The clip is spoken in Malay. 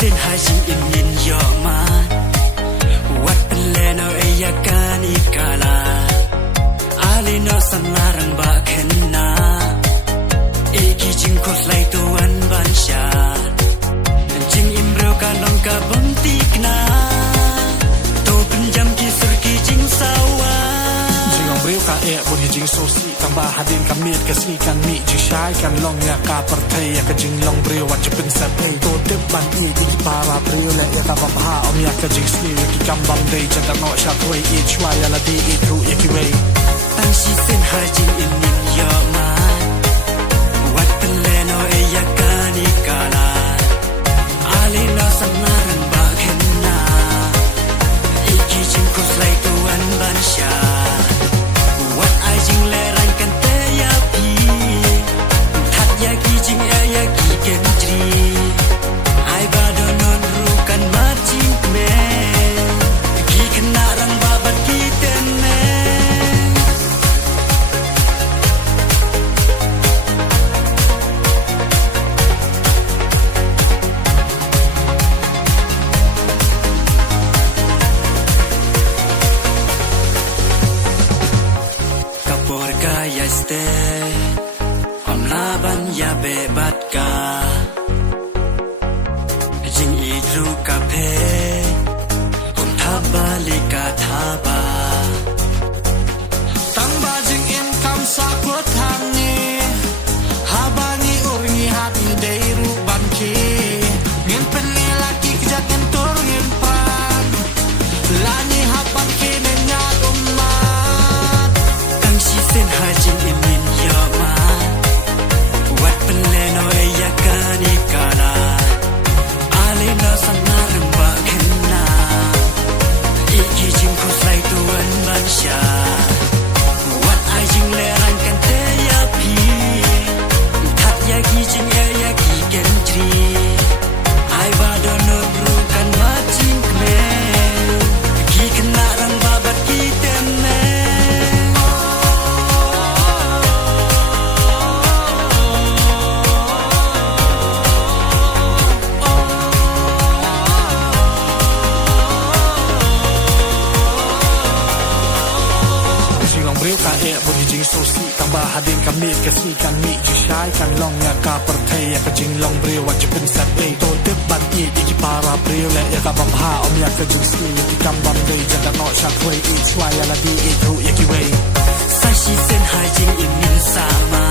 sen hajing ingin yoman wat peleno eyakan ikala alino sanarang ba kenna eki jing khoslai tuan bansha jing imro ka longka buntikna to pinjam ki surki jing sawa Beriu ka bun jing sosi tambah hadin kami kasih kan mi jishai kan long ya ka partai ya ka jing long beriu wat pen sapai to tep ban i di para beriu le ya ka pha om ya ka jing sni ki kambang dei jata no sha thoi i chwa ya la di i thu ya ki wei tan si sen ha jing in min ya ma wat pen le no e ya ka ni kala ali na sanaran ba khenna iki jing khoslai tuan ban sha what I jing le ran kan te ya pi that ya ki jing ya ki ken tri ai ba do non ru kan ma jing me ki kena rang ba bat ki ten me Porka ya ste om laban ya bebat ka jing idru ka phe om thabali ka thaba tang ba jing in kam sa ko thang ni habani urni hat ni dei ru ban ki ngin pen ni la ki jak en tor ngin pan la ni hapan ki ne nya umma si sen hajing imin yama wat peleno eyakani kala alina sanaran ba khenna iki jing khoslai tuan bansha wat ai jing le ran kan te ya pi that ya ki jing ya ki ken tri ai ba do no ru kan ma jing me ki kena ran ba bat ki tem me Beriu ka bun jing sosi tambah hadin kami kasih kan mi jishai kan long ya ka partai ya ka jing long beriu wat pen sapai to tep ban i di para beriu le ya ka pha om ya ka jing sni ki kambang dei jata no sha khoi i chwa ya la di i thu ya ki wei sai si sen hai jing in min sama